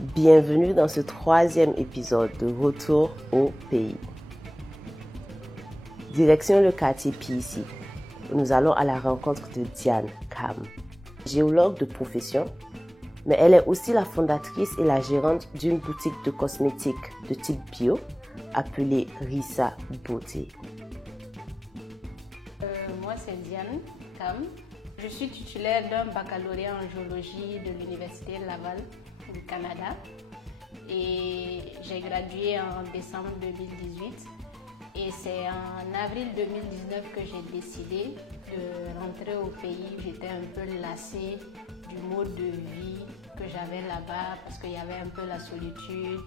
Bienvenue dans ce troisième épisode de Retour au pays. Direction le quartier PIC, où nous allons à la rencontre de Diane Kam, géologue de profession, mais elle est aussi la fondatrice et la gérante d'une boutique de cosmétiques de type bio appelée Rissa Beauté. Moi, c'est Diane Kam. Je suis titulaire d'un baccalauréat en géologie de l'Université Laval du Canada et j'ai gradué en décembre 2018 et c'est en avril 2019 que j'ai décidé de rentrer au pays. J'étais un peu lassée du mode de vie que j'avais là-bas parce qu'il y avait un peu la solitude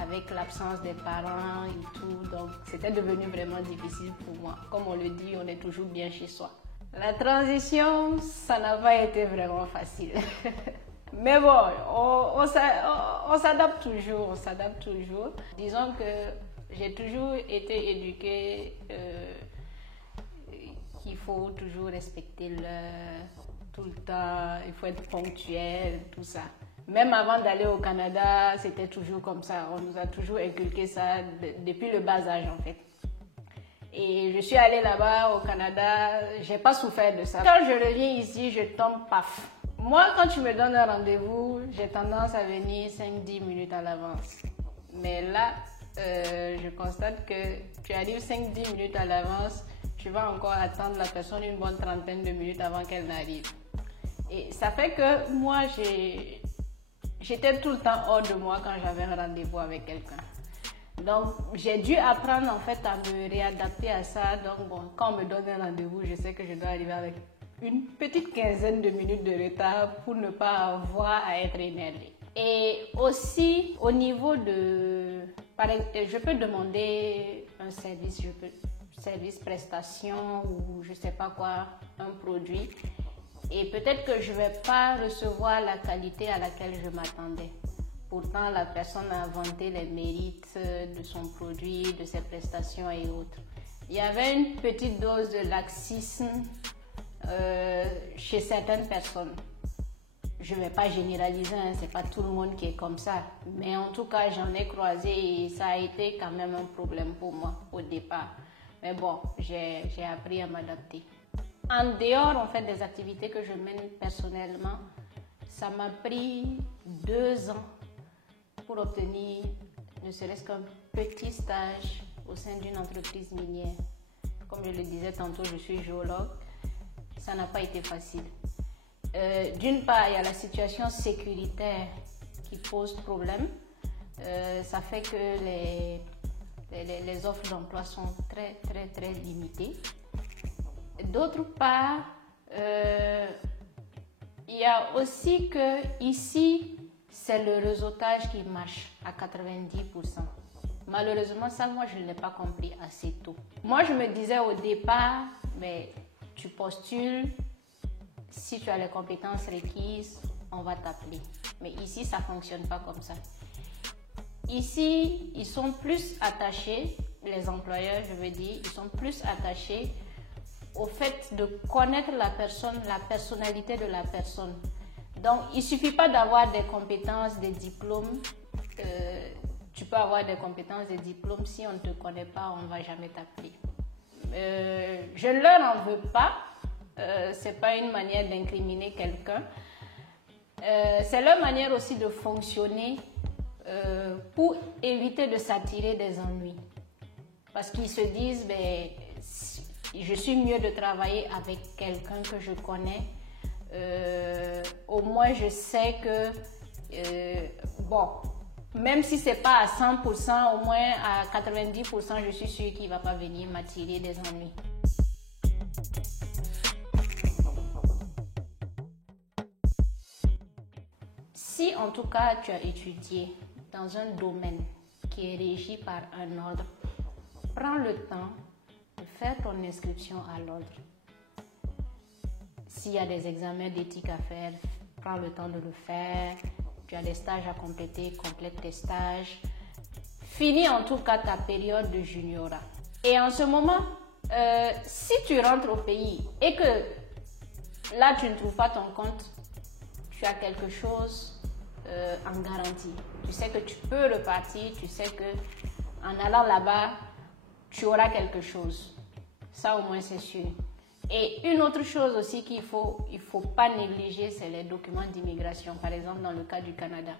avec l'absence des parents et tout, donc c'était devenu vraiment difficile pour moi. Comme on le dit, on est toujours bien chez soi. La transition, ça n'a pas été vraiment facile. Mais bon, on s'adapte toujours, Disons que j'ai toujours été éduquée qu'il faut toujours respecter l'heure, tout le temps, il faut être ponctuel, tout ça. Même avant d'aller au Canada, c'était toujours comme ça. On nous a toujours inculqué ça depuis le bas âge en fait. Et je suis allée là-bas au Canada, j'ai pas souffert de ça. Quand je reviens ici, je tombe paf. Moi, quand tu me donnes un rendez-vous, j'ai tendance à venir 5-10 minutes à l'avance. Mais là, je constate que tu arrives 5-10 minutes à l'avance, tu vas encore attendre la personne une bonne trentaine de minutes avant qu'elle n'arrive. Et ça fait que moi, j'étais tout le temps hors de moi quand j'avais un rendez-vous avec quelqu'un. Donc, j'ai dû apprendre en fait à me réadapter à ça. Donc, bon, quand on me donne un rendez-vous, je sais que je dois arriver avec une petite quinzaine de minutes de retard pour ne pas avoir à être énervée. Et aussi, au niveau de... Je peux demander un service, service prestation ou je sais pas quoi, un produit. Et peut-être que je ne vais pas recevoir la qualité à laquelle je m'attendais. Pourtant, la personne a vanté les mérites de son produit, de ses prestations et autres. Il y avait une petite dose de laxisme chez certaines personnes. Je ne vais pas généraliser, hein, c'est pas tout le monde qui est comme ça. Mais en tout cas, j'en ai croisé et ça a été quand même un problème pour moi au départ. Mais bon, j'ai appris à m'adapter. En dehors, en fait, des activités que je mène personnellement, ça m'a pris 2 ans pour obtenir ne serait-ce qu'un petit stage au sein d'une entreprise minière. Comme je le disais tantôt, je suis géologue. Ça n'a pas été facile. D'une part, il y a la situation sécuritaire qui pose problème. Ça fait que les offres d'emploi sont très, très, très limitées. D'autre part, il y a aussi que ici, c'est le réseautage qui marche à 90%. Malheureusement, ça, moi, je ne l'ai pas compris assez tôt. Moi, je me disais au départ, mais tu postules, si tu as les compétences requises, on va t'appeler. Mais ici, ça ne fonctionne pas comme ça. Ici, ils sont plus attachés, les employeurs, je veux dire, ils sont plus attachés au fait de connaître la personne, la personnalité de la personne. Donc, il ne suffit pas d'avoir des compétences, des diplômes. Tu peux avoir des compétences, des diplômes. Si on ne te connaît pas, on ne va jamais t'appeler. Je ne leur en veux pas. Ce n'est pas une manière d'incriminer quelqu'un. C'est leur manière aussi de fonctionner pour éviter de s'attirer des ennuis. Parce qu'ils se disent, ben, je suis mieux de travailler avec quelqu'un que je connais. Au moins, je sais que, bon, même si ce n'est pas à 100%, au moins à 90%, je suis sûre qu'il ne va pas venir m'attirer des ennuis. Si en tout cas tu as étudié dans un domaine qui est régi par un ordre, prends le temps de faire ton inscription à l'ordre. S'il y a des examens d'éthique à faire, prends le temps de le faire. Tu as des stages à compléter, complète tes stages. Finis en tout cas ta période de juniorat. Et en ce moment, si tu rentres au pays et que là tu ne trouves pas ton compte, tu as quelque chose en garantie. Tu sais que tu peux repartir, tu sais que en allant là-bas, tu auras quelque chose. Ça au moins c'est sûr. Et une autre chose aussi il faut pas négliger, c'est les documents d'immigration. Par exemple, dans le cas du Canada.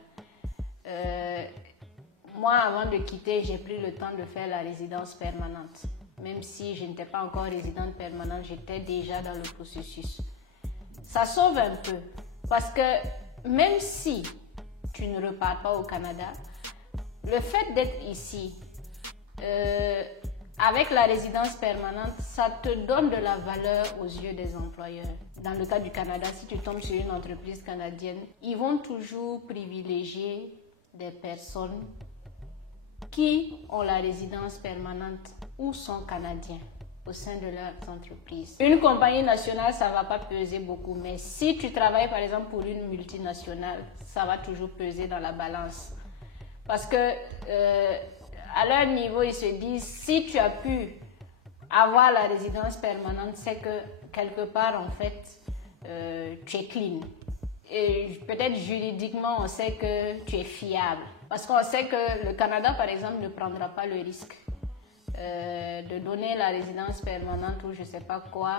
Moi, avant de quitter, j'ai pris le temps de faire la résidence permanente. Même si je n'étais pas encore résidente permanente, j'étais déjà dans le processus. Ça sauve un peu. Parce que même si tu ne repars pas au Canada, le fait d'être ici, avec la résidence permanente, ça te donne de la valeur aux yeux des employeurs. Dans le cas du Canada, si tu tombes sur une entreprise canadienne, ils vont toujours privilégier des personnes qui ont la résidence permanente ou sont canadiens au sein de leur entreprise. Une compagnie nationale, ça ne va pas peser beaucoup, mais si tu travailles par exemple pour une multinationale, ça va toujours peser dans la balance. Parce que à leur niveau, ils se disent, si tu as pu avoir la résidence permanente, c'est que quelque part, en fait, tu es clean. Et peut-être juridiquement, on sait que tu es fiable. Parce qu'on sait que le Canada, par exemple, ne prendra pas le risque de donner la résidence permanente ou je ne sais pas quoi,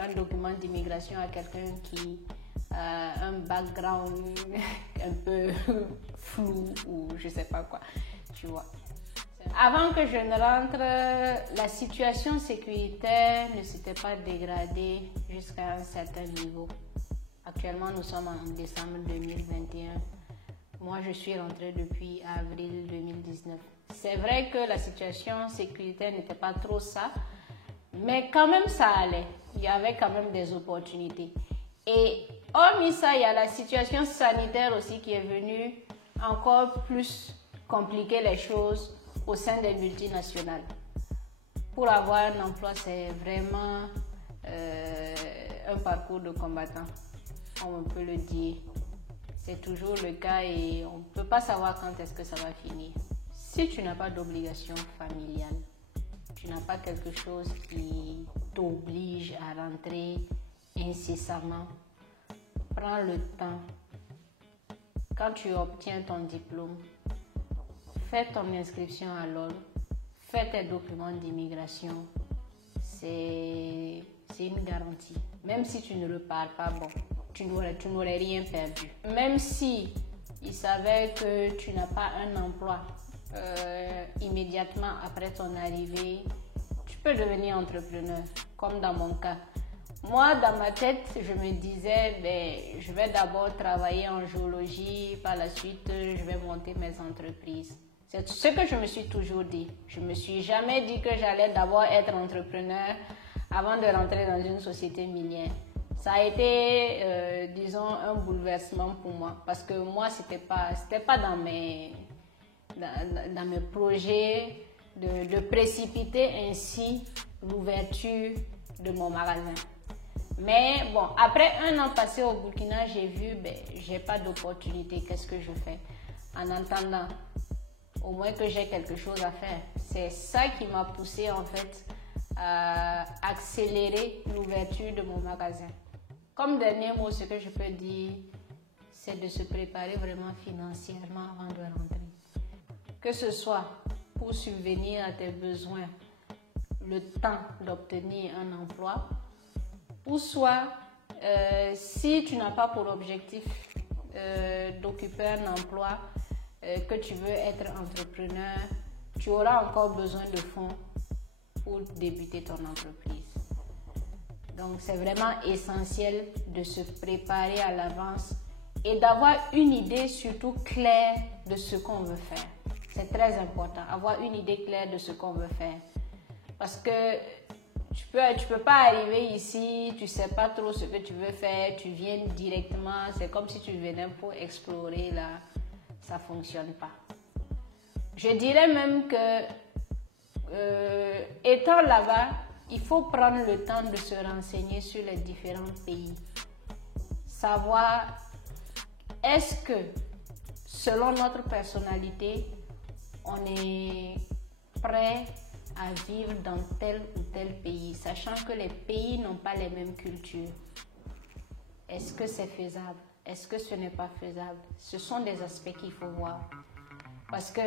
un document d'immigration à quelqu'un qui a un background un peu flou ou je ne sais pas quoi, tu vois. Avant que je ne rentre, la situation sécuritaire ne s'était pas dégradée jusqu'à un certain niveau. Actuellement, nous sommes en décembre 2021. Moi, je suis rentrée depuis avril 2019. C'est vrai que la situation sécuritaire n'était pas trop ça, mais quand même ça allait. Il y avait quand même des opportunités. Et hormis ça, il y a la situation sanitaire aussi qui est venue encore plus compliquer les choses au sein des multinationales. Pour avoir un emploi, c'est vraiment un parcours de combattant, comme on peut le dire. C'est toujours le cas et on ne peut pas savoir quand est-ce que ça va finir. Si tu n'as pas d'obligation familiale, tu n'as pas quelque chose qui t'oblige à rentrer incessamment, prends le temps. Quand tu obtiens ton diplôme, fais ton inscription à l'OL, fais tes documents d'immigration. C'est une garantie. Même si tu ne repars pas, bon, tu n'aurais rien perdu. Même si il s'avère que tu n'as pas un emploi immédiatement après ton arrivée, tu peux devenir entrepreneur, comme dans mon cas. Moi, dans ma tête, je me disais, je vais d'abord travailler en géologie, par la suite, je vais monter mes entreprises. C'est ce que je me suis toujours dit. Je ne me suis jamais dit que j'allais d'abord être entrepreneur avant de rentrer dans une société minière. Ça a été, disons, un bouleversement pour moi. Parce que moi, c'était pas dans mes projets de précipiter ainsi l'ouverture de mon magasin. Mais bon, après un an passé au Burkina, j'ai vu, j'ai pas d'opportunité, qu'est-ce que je fais? En attendant, au moins que j'ai quelque chose à faire. C'est ça qui m'a poussé en fait à accélérer l'ouverture de mon magasin. Comme dernier mot, ce que je peux dire, c'est de se préparer vraiment financièrement avant de rentrer. Que ce soit pour subvenir à tes besoins, le temps d'obtenir un emploi, ou soit si tu n'as pas pour objectif d'occuper un emploi, que tu veux être entrepreneur, tu auras encore besoin de fonds pour débuter ton entreprise. Donc c'est vraiment essentiel de se préparer à l'avance et d'avoir une idée surtout claire de ce qu'on veut faire. C'est très important, avoir une idée claire de ce qu'on veut faire. Parce que tu peux pas arriver ici, tu sais pas trop ce que tu veux faire, tu viens directement, c'est comme si tu venais pour explorer là, ça fonctionne pas. Je dirais même que étant là-bas, il faut prendre le temps de se renseigner sur les différents pays. Savoir est-ce que selon notre personnalité, on est prêt à vivre dans tel ou tel pays, sachant que les pays n'ont pas les mêmes cultures. Est-ce que c'est faisable? est-ce que ce n'est pas faisable? Ce sont des aspects qu'il faut voir. Parce que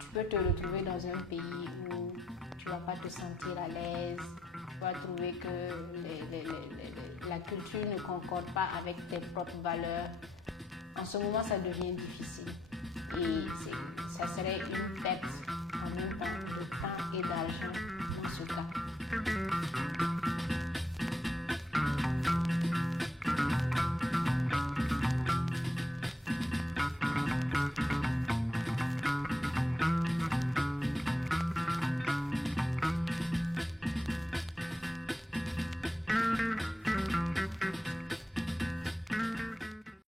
tu peux te retrouver dans un pays où tu ne vas pas te sentir à l'aise, tu vas trouver que la culture ne concorde pas avec tes propres valeurs. En ce moment, ça devient difficile. Et ça serait une perte en même temps de temps et d'argent dans ce cas.